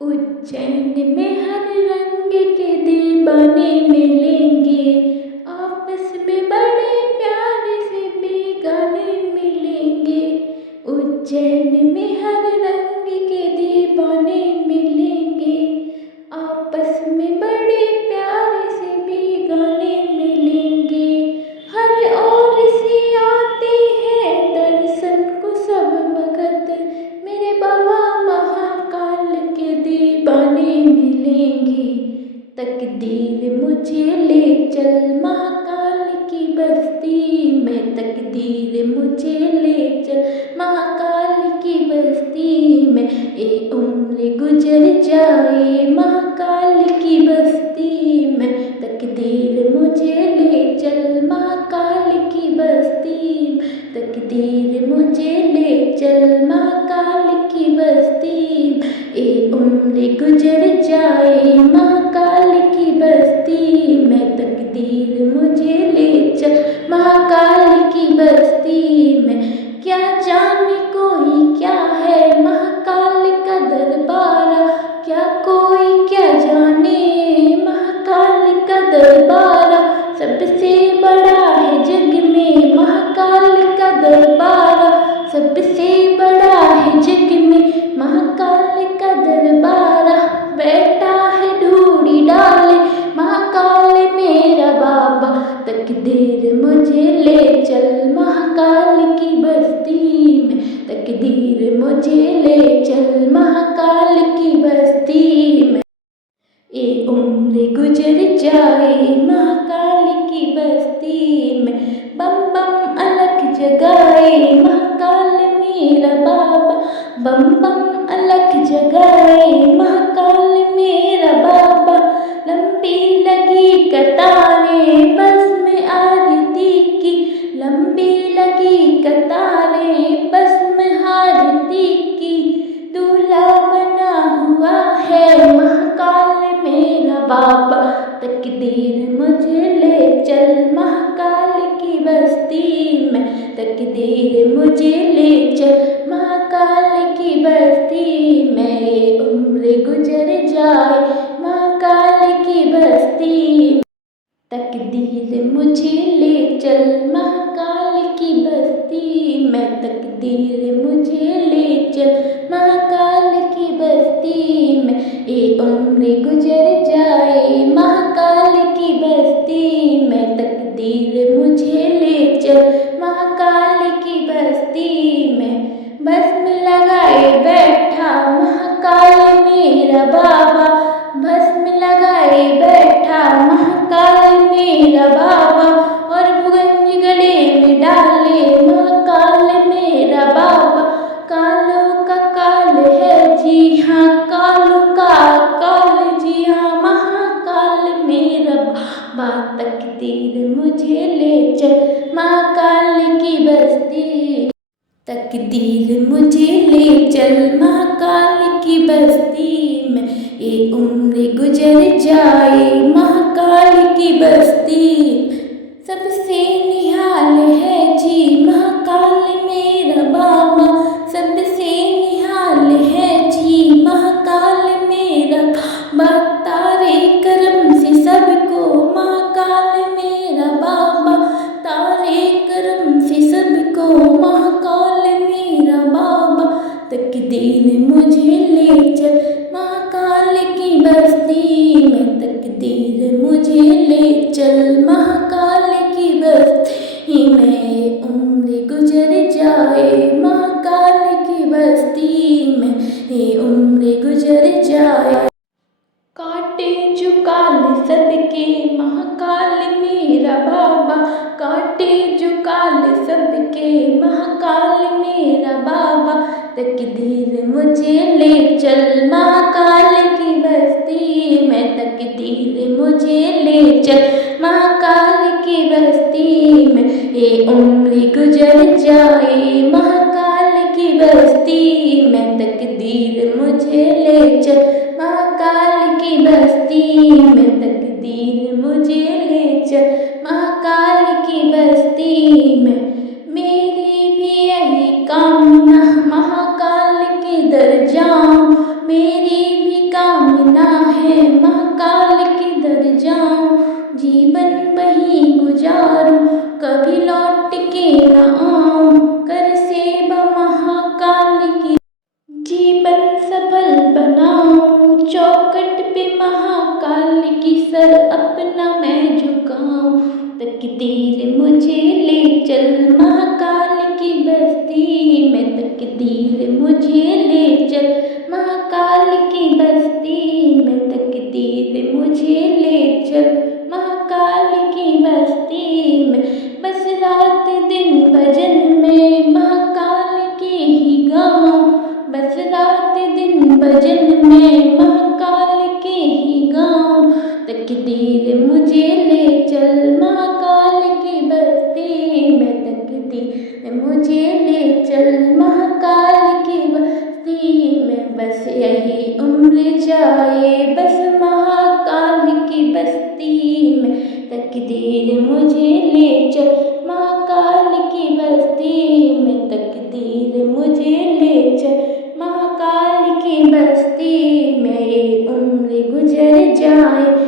उज्जैन में हर रंग के दीवाने मिलेंगे, आपस में बड़े प्यार से बेगाने मिलेंगे। उज्जैन में हर रंग के दीवाने मिलेंगे, आपस में बड़े प्यार से बेगाने मिलेंगे। हर ओर से आते हैं दर्शन को सब भगत, मेरे बाबा महाकाल के दीवाने मिलेंगे। तकदीर मुझे ले चल महाकाल की बस्ती में, तकदीर मुझे ले चल महाकाल की बस्ती में। ए उम्र गुजर जाए महाकाल की बस्ती में, तकदीर मुझे ले चल महाकाल की बस्ती में, तकदीर मुझे ले चल महाकाल की बस्ती में। ए उम्र गुजर जाए महाकाल की बस्ती में, तकदीर मुझे ले चल महाकाल की बस्ती में। क्या जाने कोई क्या है महाकाल का दरबारा, क्या कोई क्या जाने महाकाल का दरबारा। सबसे बड़ा है जग में महाकाल का दरबारा, सबसे बड़ा है जग में महाकाल का दरबारा। बैठा है ढूंढी डाले महाकाल मेरा बाबा, तकदीर मुझे ले चल महाकाल की बस्ती में, तकदीर मुझे ले चल महाकाल की बस्ती में। ए उम्र गुजर जाए महाकाल की बस्ती में, बम बम अलख जगाए महाकाल मेरा बाबा, बम बम अलख जगाए महाकाल मेरा बाबा। लंबी लगी कतारें बस में आरती की, लंबी लगी कतारें बस में आरती की। दूल्हा बना हुआ है महाकाल मेरा बाबा, तकदीर मुझे ले चल महाकाल की बस्ती में, तकदीर मुझे ले चल महाकाल की बस्ती में। उम्र गुजर जाए महाकाल की बस्ती में, तकदीर मुझे ले चल महाकाल की बस्ती में, तकदीर मुझे ले चल महाकाल की बस्ती में। ए उम्र गुजर जाए महाकाल की बस्ती में, तकदीर मुझे ले चल महाकाल की बस्ती में। बस में लगाए बैठा महाकाल मेरा बाबा, बस में लगाए बैठा महाकाल मेरा बाबा। और भुगंज गले में डाले महाकाल मेरा बाबा। कालों का काल है जी हाँ, कालों का काल जी हाँ महाकाल मेरा बाबा, तकदीर मुझे ले चल महाकाल की बस्ती, तकदीर मुझे ले चल महाकाल की बस्ती में। ए उम्र गुजर जाए महाकाल की बस्ती, सबसे निहाल है जी महाकाल मेरा बाबा, सबसे निहाल है जी महाकाल मेरा बाबा। तारे करम से सबको महाकाल मेरा बाबा, तारे करम से सबको महाकाल मेरा बाबा। तकदीर मुझे ले चल महाकाल की बस्ती में, तकदीर मुझे ले चल महाकाल की बस्ती में। उम्र गुजर जाए महाकाल की बस्ती में, ये उम्र गुजर जाए। काटे जो काल सबके महाकाल मेरा बाबा, काटे जो काल सबके महाकाल मेरा बाबा। तकदीर मुझे ले चल महाकाल की बस्ती में, तकदीर मुझे ले चल महाकाल की बस्ती में। ये उम्र गुजर जाए महाकाल की बस्ती में, तकदीर मुझे ले चल महाकाल की बस्ती में, तकदीर मुझे ले चल महाकाल की बस्ती में। मेरी भी यही कामना महाकाल के दर जाऊं, मेरी भी मैं महाकाल के ही गाऊं। तकदीर मुझे ले चल महाकाल की बस्ती में, तकदीर मुझे ले चल महाकाल की बस्ती में। बस यही उम्र जाए बस महाकाल की बस्ती में, तकदीर मुझे ले चल महाकाल की बस्ती में, तकदीर मुझे ले चल महाकाल की बस्ती में। ये उम्र गुजर जाए